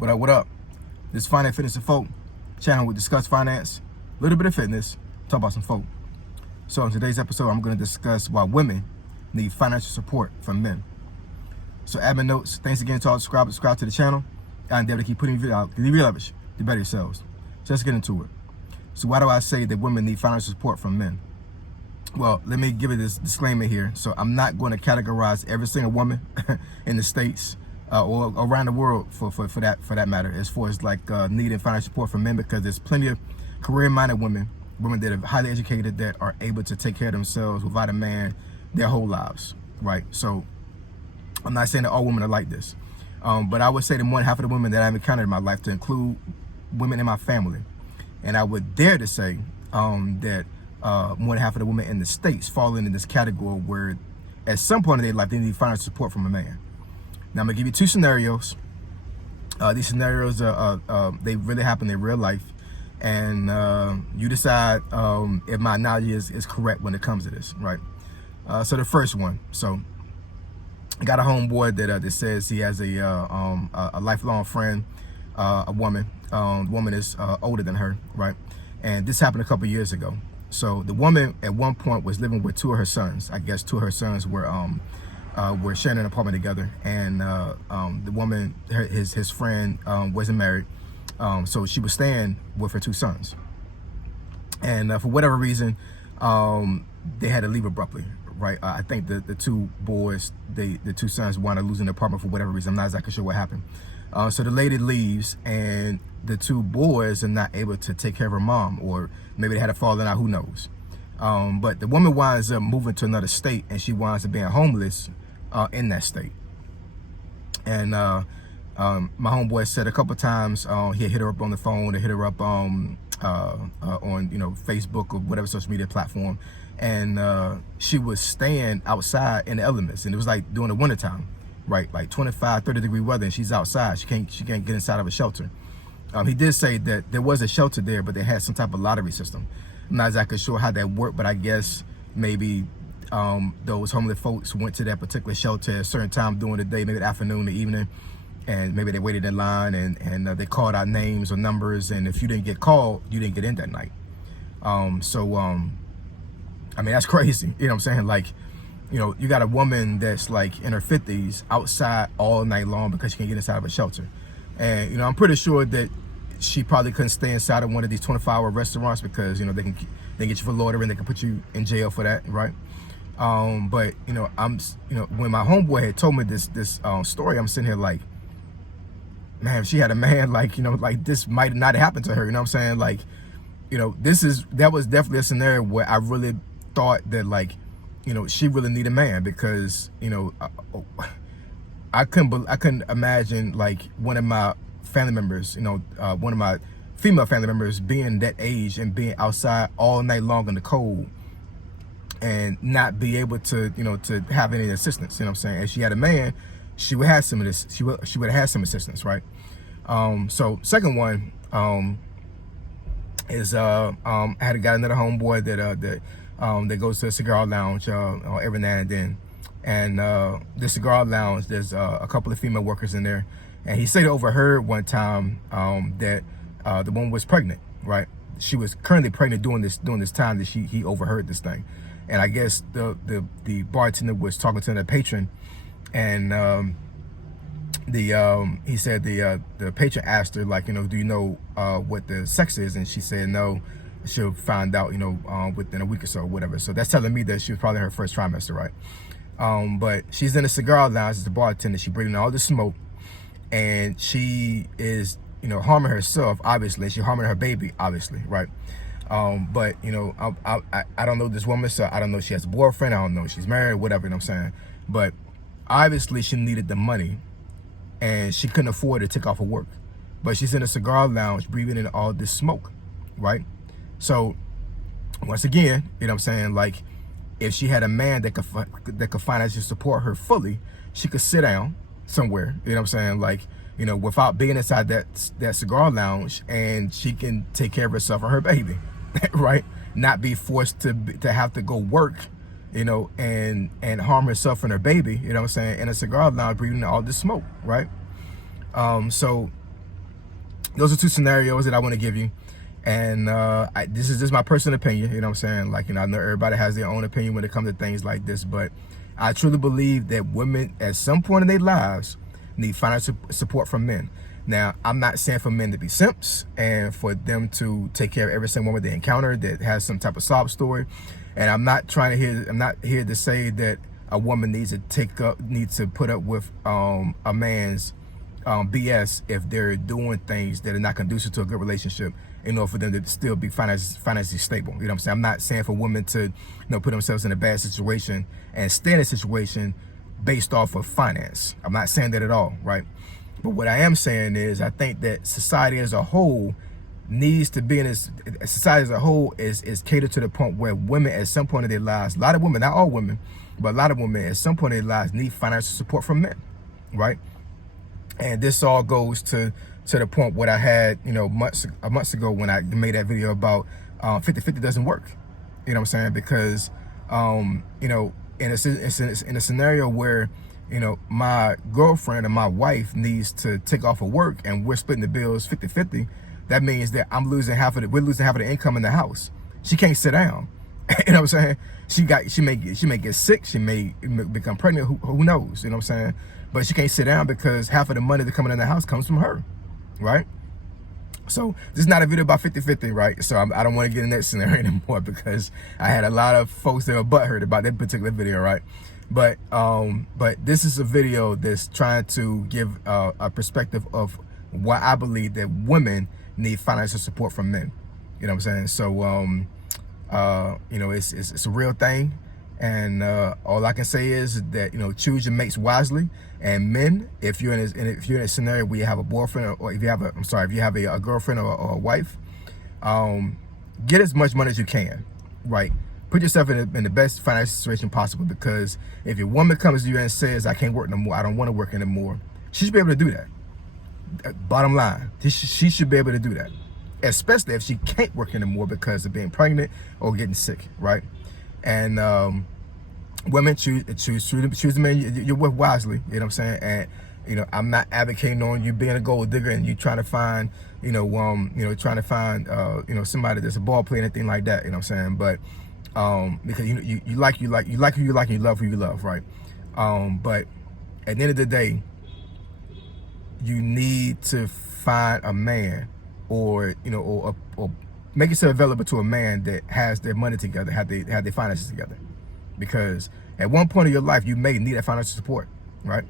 What up? This is Finance, Fitness, and Folk channel. We discuss finance, a little bit of fitness, talk about some folk. So in today's episode, I'm going to discuss why women need financial support from men. So admin notes, thanks again to all subscribers. Subscribe to the channel. I endeavor to keep putting video out. The more leverage, the better yourselves. So let's get into it. So why do I say that women need financial support from men? Well, let me give it this disclaimer here. So I'm not going to categorize every single woman in the States or around the world for that matter, as far as like needing financial support from men, because there's plenty of career-minded women that are highly educated, that are able to take care of themselves without a man their whole lives, right? So I'm not saying that all women are like this, but I would say that more than half of the women that I've encountered in my life, to include women in my family, and I would dare to say that more than half of the women in the States fall into this category where at some point in their life they need financial support from a man. Now I'm gonna give you two scenarios. These scenarios they really happen in real life, and you decide if my analogy is correct when it comes to this, right? So the first one, so I got a homeboy that says he has a lifelong friend, a woman. The woman is older than her, right? And this happened a couple years ago. So the woman at one point was living with two of her sons. I guess two of her sons were sharing an apartment together, and the woman, his friend, wasn't married, so she was staying with her two sons. And for whatever reason, they had to leave abruptly, right? I think the two boys, the two sons, wanted to lose an apartment for whatever reason. I'm not exactly sure what happened. So the lady leaves, and the two boys are not able to take care of her mom, or maybe they had a falling out, who knows. But the woman winds up moving to another state, and she winds up being homeless in that state. And my homeboy said a couple times he had hit her up on the phone, or hit her up on Facebook or whatever social media platform, and she was staying outside in the elements, and it was like during the wintertime, right? Like 25, 30-degree weather, and she's outside. She can't get inside of a shelter. He did say that there was a shelter there, but they had some type of lottery system. I'm not exactly sure how that worked, but I guess maybe those homeless folks went to that particular shelter at a certain time during the day, maybe the afternoon, the evening, and maybe they waited in line, and they called out names or numbers, and if you didn't get called, you didn't get in that night. I mean, that's crazy. You know what I'm saying? Like, you got a woman that's like in her 50s outside all night long because she can't get inside of a shelter. And, I'm pretty sure that she probably couldn't stay inside of one of these 24-hour restaurants, because, they can get you for loitering, they can put you in jail for that, right? But, when my homeboy had told me this story, I'm sitting here like, man, if she had a man, like, like this might not have happened to her, you know what I'm saying? Like, that was definitely a scenario where I really thought that, like, she really needed a man, because, I couldn't imagine like one of my family members, one of my female family members being that age and being outside all night long in the cold and not be able to, to have any assistance. You know what I'm saying? If she had a man, she would have some of this. She would have had some assistance, right? So second one is I had got another homeboy that goes to a cigar lounge every now and then. And the cigar lounge, there's a couple of female workers in there, and he said overheard one time that the woman was pregnant, right? She was currently pregnant during this time that he overheard this thing. And I guess the bartender was talking to the patron, and he said the patron asked her, like, do you know what the sex is? And she said no, she'll find out within a week or so or whatever. So that's telling me that she was probably in her first trimester, right? But she's in a cigar lounge as the bartender. She's breathing all the smoke, and she is, harming herself, obviously. She's harming her baby, obviously, right? But, I don't know this woman, so I don't know if she has a boyfriend. I don't know if she's married, whatever, you know what I'm saying? But obviously she needed the money, and she couldn't afford to take off of work. But she's in a cigar lounge breathing in all this smoke, right? So once again, you know what I'm saying, like, if she had a man that could financially support her fully, she could sit down somewhere, you know what I'm saying, like, without being inside that cigar lounge, and she can take care of herself and her baby, right? Not be forced to have to go work, and harm herself and her baby, you know what I'm saying, in a cigar lounge breathing all this smoke, right? So those are two scenarios that I want to give you. And this is just my personal opinion, you know what I'm saying? Like, you know, I know everybody has their own opinion when it comes to things like this, but I truly believe that women at some point in their lives need financial support from men. Now, I'm not saying for men to be simps and for them to take care of every single woman they encounter that has some type of sob story. And I'm not here to say that a woman needs to put up with a man's BS if they're doing things that are not conducive to a good relationship in order for them to still be financially stable. You know what I'm saying? I'm not saying for women to, you know, put themselves in a bad situation and stay in a situation based off of finance. I'm not saying that at all, right? But what I am saying is I think that society as a whole needs to be in this, society as a whole is catered to the point where women at some point in their lives, a lot of women, not all women, but a lot of women at some point in their lives need financial support from men, right? And this all goes to the point what I had, you know, months ago when I made that video about 50-50 doesn't work. You know what I'm saying? Because, you know, in a scenario where, you know, my girlfriend or my wife needs to take off of work and we're splitting the bills 50-50, that means that we're losing half of the income in the house. She can't sit down. You know what I'm saying? She may get sick. She may become pregnant. Who knows? You know what I'm saying? But she can't sit down because half of the money that's coming in the house comes from her, right? So this is not a video about 50-50, right? So I don't want to get in that scenario anymore because I had a lot of folks that were butthurt about that particular video, right? But this is a video that's trying to give a perspective of why I believe that women need financial support from men. You know what I'm saying? So you know, it's a real thing, and all I can say is that, you know, choose your mates wisely. And men, if you're in a scenario where you have a boyfriend, or if you have a girlfriend or a wife, get as much money as you can, right? Put yourself in the best financial situation possible, because if your woman comes to you and says, I can't work no more, I don't want to work anymore, she should be able to do that. Bottom line, she should be able to do that, especially if she can't work anymore because of being pregnant or getting sick, right? And women, choose the man you're with wisely. You know what I'm saying? And, you know, I'm not advocating on you being a gold digger and you trying to find, you know, somebody that's a ball player and anything like that. You know what I'm saying? But because you like who you like and you love who you love, right? But at the end of the day, you need to find a man, or, you know, or make yourself available to a man that has their money together, have their finances together. Because at one point in your life, you may need that financial support, right?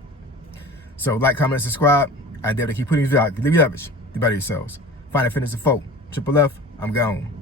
So like, comment, and subscribe. I endeavor to keep putting these out. Live your average. Do better yourselves. Find a fitness of folk. Triple F, I'm gone.